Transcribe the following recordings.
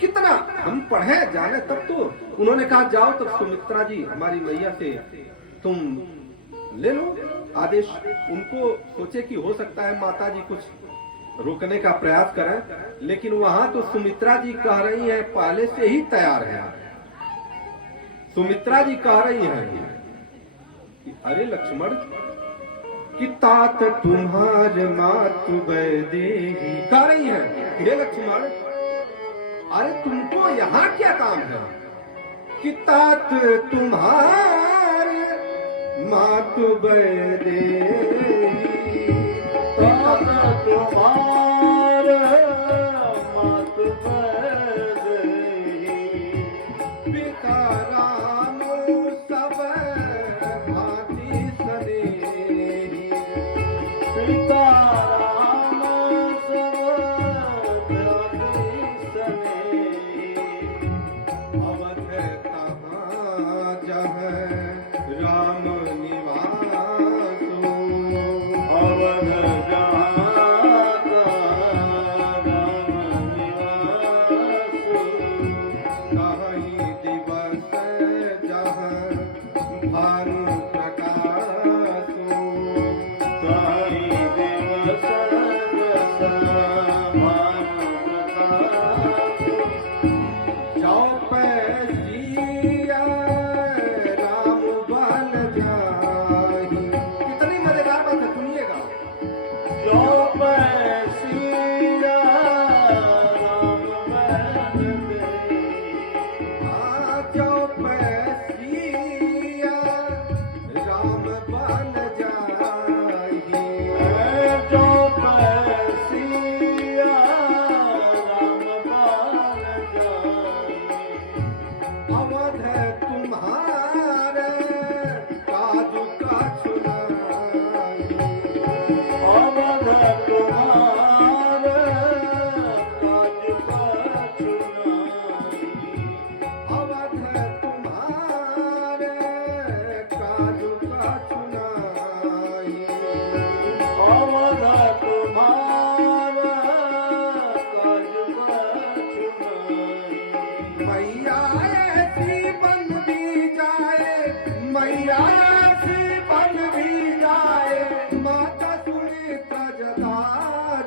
कितना हम पढ़े जाने तब तो। उन्होंने कहा जाओ, तब सुमित्रा जी हमारी मैया से तुम ले लो आदेश। उनको सोचे कि हो सकता है माता जी कुछ रोकने का प्रयास करें, लेकिन वहां तो सुमित्रा जी कह रही हैं, पहले से ही तैयार है। सुमित्रा जी कह रही हैं कि अरे लक्ष्मण, कि तात तुम्हार मातु वैदेही, कह रही हैं हे लक्ष्मण, अरे तुमको यहाँ क्या काम है? कि तात तुम्हार मातु वैदेही, तात तुम्हार मातु वैदेही, पिता राम सब भांति स्नेही, पिता राम सब भांति स्नेही, अवध तहाँ जहाँ राम निवासो, अवध जहाँ राम निवासो, कहीं दिवस जहाँ भानु प्रकाशो, कहीं दिवस जैसा भानु प्रकाशो, चौपसिया राम बल जाहि। कितनी मजेदार बात है, सुनिएगा। चौपसिया राम बल देही, चौपसिया राम बल जाहि, चौपसिया राम बल जाहि, अवध तुम्हारे काजू का छुनाई, अवध तुम्हारे काज का चुनाई, अवध तुम्हारे काजू का छुनाई, अवध तुम्हारे काज का चुनाई, मैया ऐसी बन भी जाए, मैया ऐसी बन भी जाए, माता सुमित्रा जता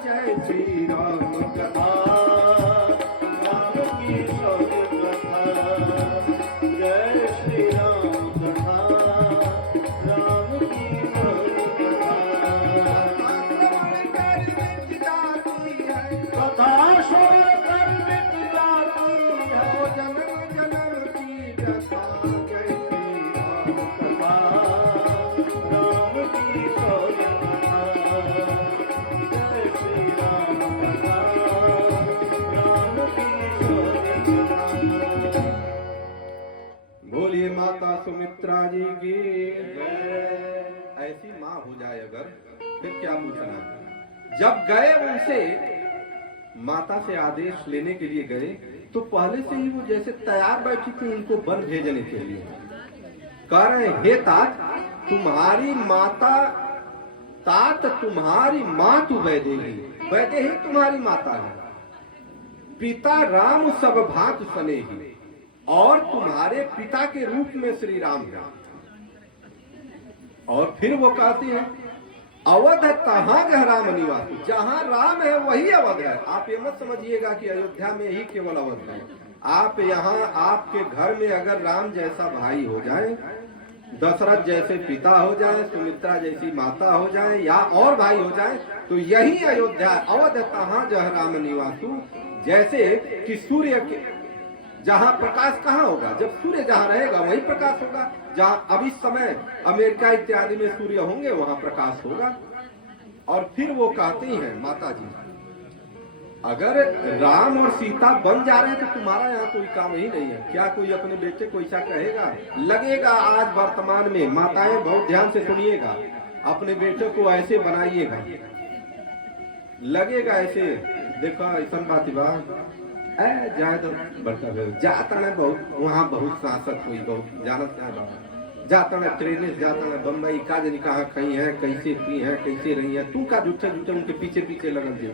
जय श्री राम कथा। राम की शौर्य कथा, जय श्री राम कथा, राम की शौर्य कथा, श्रवण कर मिट जाती है, कथा श्रवण कर मिट जाती है, जन्म जन्म की व्यथा जय श्री राम कथा। राम की शौर्य कथा, जय श्री राम कथा, राम की शौर्य कथा। बोलिए माता सुमित्रा जी की ऐसी माँ हो जाए अगर, फिर क्या पूछना। जब गए उनसे माता से आदेश लेने के लिए गए, तो पहले से ही वो जैसे तैयार बैठी थी इनको वन भेजने के लिए। कह रहे हे तात, तुम्हारी माता, तात तुम्हारी माँ तू वैदेही, वैदेही तुम्हारी माता है, पिता राम सब भांत स्नेही, और तुम्हारे पिता के रूप में श्री राम है। और फिर वो कहती है अवध तहाँ जहाँ राम निवास, जहाँ राम है वही अवध है। आप ये मत समझिएगा कि अयोध्या में ही केवल अवध है। आप यहाँ आपके घर में अगर राम जैसा भाई हो जाए, दशरथ जैसे पिता हो जाए, सुमित्रा जैसी माता हो जाए, या और भाई हो जाए, तो यही अयोध्या। अवध तहाँ जहाँ राम निवासु, जैसे कि सूर्य के जहाँ प्रकाश कहाँ होगा, जब सूर्य जहाँ रहेगा वहीं प्रकाश होगा। जहाँ अब इस समय अमेरिका इत्यादि में सूर्य होंगे वहाँ प्रकाश होगा। और फिर वो कहती हैं माता जी, अगर राम और सीता बन जा रहे हैं तो तुम्हारा यहाँ कोई काम ही नहीं है क्या? कोई अपने बेटे को ऐसा कहेगा? लगेगा आज वर्तमान में, माताएं बहुत ध्यान से सुनिएगा, अपने बेटे को ऐसे बनाइएगा, लगेगा ऐसे। देखो ऐसा बात बा जाए तो बड़का जाता है बहुत, वहाँ बहुत सांसद हुई, बहुत जानत है, जाता है ट्रेन से, जाता है बम्बई, का जनी कहाँ कहीं है, कैसे की है, कैसे रही है, तू का झूठे झूठे उनके पीछे पीछे लगल दे।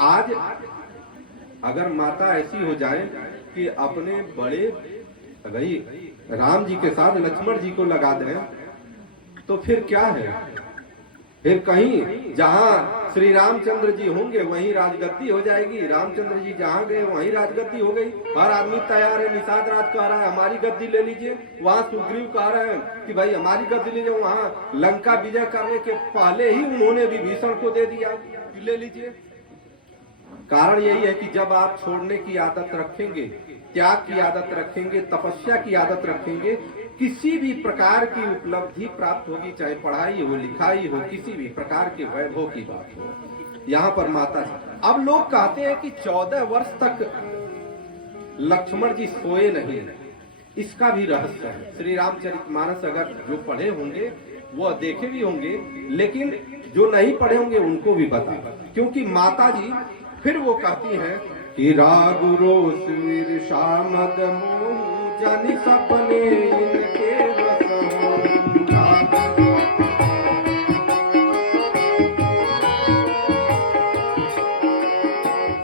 आज अगर माता ऐसी हो जाए कि अपने बड़े भाई राम जी के साथ लक्ष्मण जी को लगा दें, तो फिर क्या है? फिर कहीं जहां श्री रामचंद्र जी होंगे वहीं राजगद्दी हो जाएगी, रामचंद्र जी जहां गए वहीं राजगद्दी हो गई। हर आदमी तैयार है, निषाद राज कह रहा है हमारी गद्दी ले लीजिए, वहां सुग्रीव कह रहे हैं कि भाई हमारी गद्दी लीजिए, वहां लंका विजय करने के पहले ही उन्होंने विभीषण को दे दिया कि ले लीजिए। कारण यही है कि जब आप छोड़ने की आदत रखेंगे, त्याग की आदत रखेंगे, तपस्या की आदत रखेंगे, किसी भी प्रकार की उपलब्धि प्राप्त होगी, चाहे पढ़ाई हो, लिखाई हो, किसी भी प्रकार के वैभव की बात हो। यहाँ पर माता जी, अब लोग कहते हैं कि 14 वर्ष तक लक्ष्मण जी सोए नहीं, इसका भी रहस्य है। श्री रामचरितमानस अगर जो पढ़े होंगे वो देखे भी होंगे, लेकिन जो नहीं पढ़े होंगे उनको भी बता, क्योंकि माता जी फिर वो कहती हैं कि राग रोष ईर्षा मद मोह जानि सपने इनके रस हों।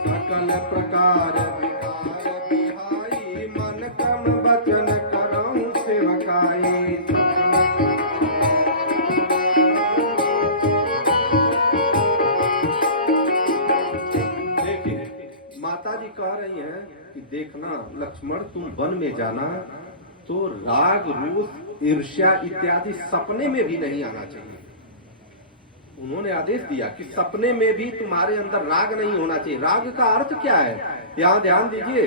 सकल प्रकार विकार बिहाई मन कर्म वचन करऊं सेवकाई। माता जी कह रही हैं कि देखना लक्ष्मण, तुम वन में जाना तो राग रोष ईर्ष्या इत्यादि सपने में भी नहीं आना चाहिए। उन्होंने आदेश दिया कि सपने में भी तुम्हारे अंदर राग नहीं होना चाहिए। राग का अर्थ क्या है? यहाँ ध्यान दीजिए,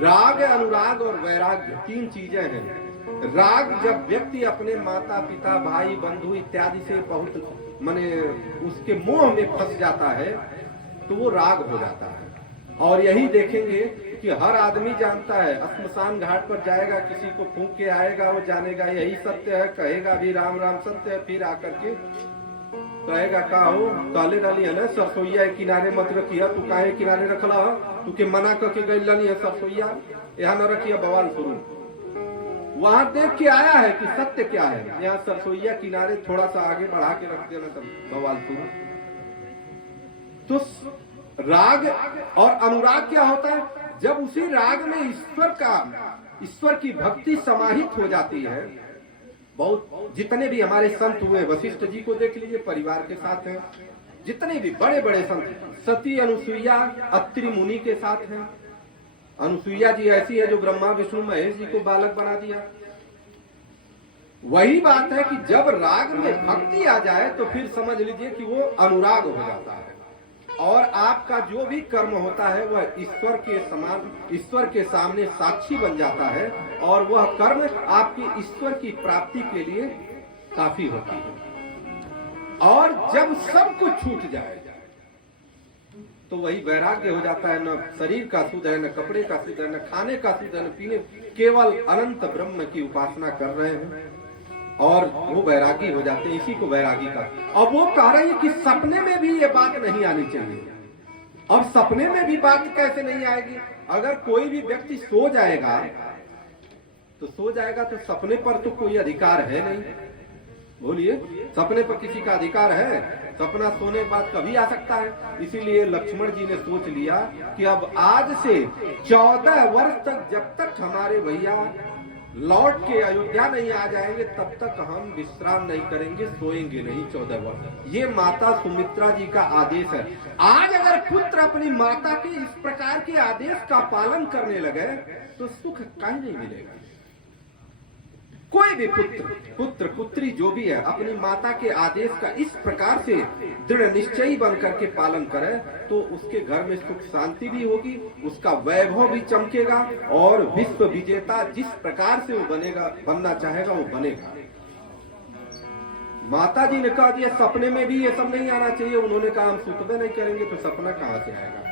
राग, अनुराग और वैराग्य 3 चीजें हैं। राग जब व्यक्ति अपने माता पिता भाई बंधु इत्यादि से बहुत माने उसके मोह में फंस जाता है तो वो राग हो जाता है। और यही देखेंगे कि हर आदमी जानता है, श्मशान घाट पर जाएगा, किसी को फूंक के आएगा, वो जानेगा यही सत्य है, कहेगा भी राम राम सत्य है, फिर आकर के कहेगा का हो काले डाली है ना सरसोईया किनारे मत रखिया, तू काहे किनारे रखला, तू के मना करके गई लानी है सरसोईया, यहाँ न रखिया, बवाल शुरू। वहां देख के आया है कि सत्य क्या है, यहाँ सरसोईया किनारे थोड़ा सा आगे बढ़ा के रख देना, सब बवाल शुरू। तो राग और अनुराग क्या होता है? जब उसी राग में ईश्वर की भक्ति समाहित हो जाती है। बहुत जितने भी हमारे संत हुए, वशिष्ठ जी को देख लीजिए, परिवार के साथ हैं। जितने भी बड़े बड़े संत, सती अनुसुईया अत्रि मुनि के साथ हैं। अनुसुईया जी ऐसी है जो ब्रह्मा विष्णु महेश जी को बालक बना दिया। वही बात है कि जब राग में भक्ति आ जाए तो फिर समझ लीजिए कि वो अनुराग हो जाता है, और आपका जो भी कर्म होता है वह ईश्वर के समान, ईश्वर के सामने साक्षी बन जाता है, और वह कर्म आपकी ईश्वर की प्राप्ति के लिए काफी होता है। और जब सब कुछ छूट जाए तो वही वैराग्य हो जाता है। न शरीर का सुध है, न कपड़े का सुध है, न खाने का सुध है, न पीने, केवल अनंत ब्रह्म की उपासना कर रहे हैं और वो वैरागी हो जाते हैं। इसी को वैरागी का। अब वो कह रहे हैं कि सपने में भी ये बात नहीं आनी चाहिए। अब सपने में भी बात कैसे नहीं आएगी? अगर कोई भी व्यक्ति सो जाएगा तो सपने पर तो कोई अधिकार है नहीं। बोलिए, सपने पर किसी का अधिकार है? सपना सोने के बाद कभी आ सकता है। इसीलिए लक्ष्मण जी ने सोच लिया कि अब आज से 14 वर्ष तक, जब तक हमारे भैया लौट के अयोध्या नहीं आ जाएंगे तब तक हम विश्राम नहीं करेंगे, सोएंगे नहीं 14 वर्ष। ये माता सुमित्रा जी का आदेश है। आज अगर पुत्र अपनी माता के इस प्रकार के आदेश का पालन करने लगे तो सुख कहीं नहीं मिलेगा। कोई भी पुत्र पुत्री जो भी है अपनी माता के आदेश का इस प्रकार से दृढ़ निश्चयी बनकर के पालन करे तो उसके घर में सुख शांति भी होगी, उसका वैभव भी चमकेगा, और विश्व विजेता जिस प्रकार से वो बनना चाहेगा वो बनेगा। माता जी ने कहा दिया सपने में भी ये सब नहीं आना चाहिए। उन्होंने कहा हम सुतबे नहीं करेंगे तो सपना कहाँ से आएगा?